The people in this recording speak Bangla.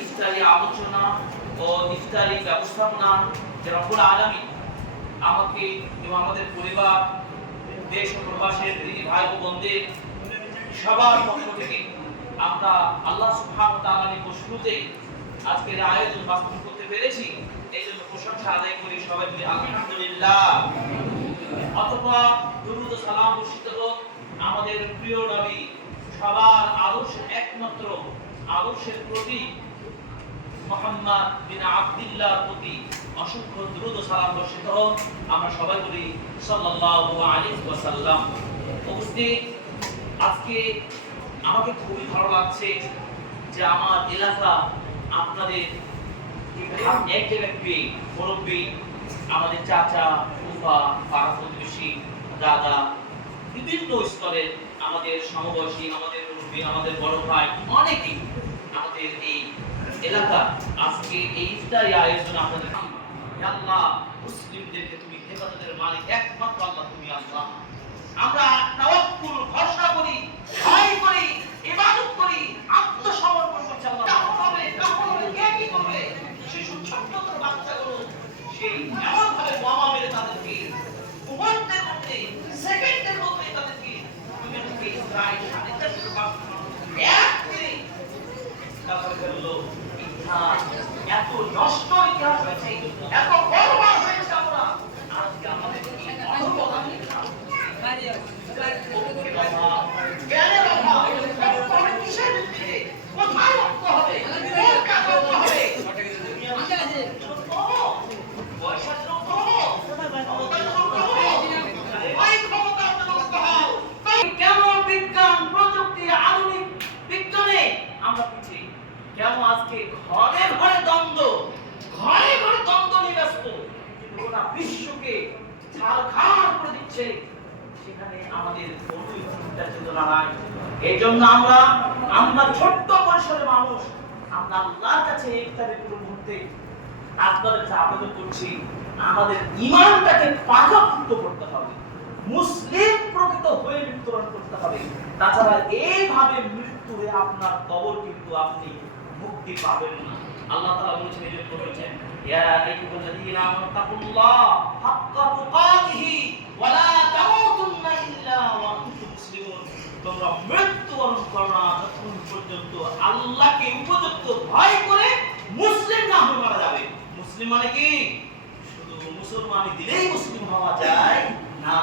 ইফতারি আলোচনা ও ইফতারি ব্যবস্থাপনা যে রব্বুল আলামিন আমাকে এবং আমাদের পরিবার, দেশ ও প্রবাসের দিনী ভাই ও বোনদের সবার পক্ষ থেকে আমরা আল্লাহ সুবহানাহু ওয়া তাআলার শুরুতে আজকের আয়োজন বাস্তবায়ন করতে পেরেছি, এই জন্য প্রশংসা আদায় করি সবাই মিলে আলহামদুলিল্লাহ। অতঃপর দুরূদ ও সালাম বর্ষিত হোক আমাদের প্রিয় নবী, সবার আদর্শের একমাত্র আদর্শের প্রতীক মুহাম্মদ বিন আব্দুল্লাহর প্রতি অসংখ্য দুরূদ ও সালাম বর্ষিত হোক। আমরা সবাই বলি সাল্লাল্লাহু আলাইহি ওয়াসাল্লাম। উপস্থিত, আজকে আমাকে খুবই ভালো লাগছে যে আমার এলাকা আপনাদের এক জায়গায় পেয়ে মুরব্বী, আমাদের চাচা, ফুফা, পাড়া প্রতিবেশী, দাদা, বিভিন্ন স্তরের আমাদের সমবয়সী, আমাদের মুরব্বী, আমাদের বড় ভাই, অনেকেই আমাদের এই এলাকা আজকে এই ইফতারি আয়োজন আপনাদের আল্লাহ মুসলিমদেরকে তুমি হেফাজতের মালিক একমাত্র আল্লাহ, তুমি আল্লাহ। আমরা তাওয়াক্কুল ভরসা করি, ভয় করি, ইবাদত করি, আত্মসমর্পণ করছি আল্লাহ। কে কি করবে? শিশু ছোট্ট বাচ্চাগুলো সেই এমন ভাবে বোমা মেরে তাদেরকে মুহূর্তের মধ্যে, সেকেন্ডের মধ্যে তাদেরকে দুনিয়াকে ইসরায়েল সাথে এক করে তারপরে হলো ইতিহাস। এত নষ্ট ইতিহাস হয়েছে, এত বরবাদ হয়েছে। আমরা আজকে আমাদের এই অধঃপতন জ্ঞানের অভাব, তবে কিসের ভিত্তিতে কোথায় রক্ত হবে, কোন কাজ করতে হবে, পয়সার জন্য ক্ষমতার জন্য ওই ক্ষমতা অবলম্বন হও। কেন বিজ্ঞান প্রযুক্তি আধুনিক বিজ্ঞানে আমরা পিছিয়ে? কেন আজকে ঘরে ঘরে দ্বন্দ্ব, ঘরে ঘরে দ্বন্দ্ব নিয়ে ব্যস্ত, গোটা বিশ্বকে ছারখার করে দিচ্ছে, সেখানে আমাদের কোনো চিন্তা চেতনা নাই। এই জন্য আমরা ছোট্ট পরিসরের মানুষ, আমরা আল্লাহর কাছে ইফতারের পুরো মুহূর্তে আপনাদের কাছে আবেদন করছি, আমাদের ঈমানটাকে পাকাপোক্ত করতে হবে, মুসলিম প্রকৃত হয়ে মৃত্যুবরণ করতে হবে। তাছাড়া এইভাবে মৃত্যু হয়ে আপনার কবর কিন্তু আপনি মুক্তি পাবেন না। আল্লাহ তাআলা বলেছেন, এই জন্য বলেছেন, ইয়া আইয়ুহাল্লাযীনা আমানু তাকুল্লাহ হাক্কা তুকাতিহি ওয়া লা তামুতুন্না ইল্লা ওয়া আনতুম মুসলিমুন। তোমরা মৃত্যুবরণ করো না যতক্ষণ পর্যন্ত আল্লাহকে উপযুক্ত ভয় করে মুসলিম না হয়ে মারা যাবে। মুসলিম মানে কি শুধু মুসলমানি দিলেই মুসলিম হওয়া যায় না।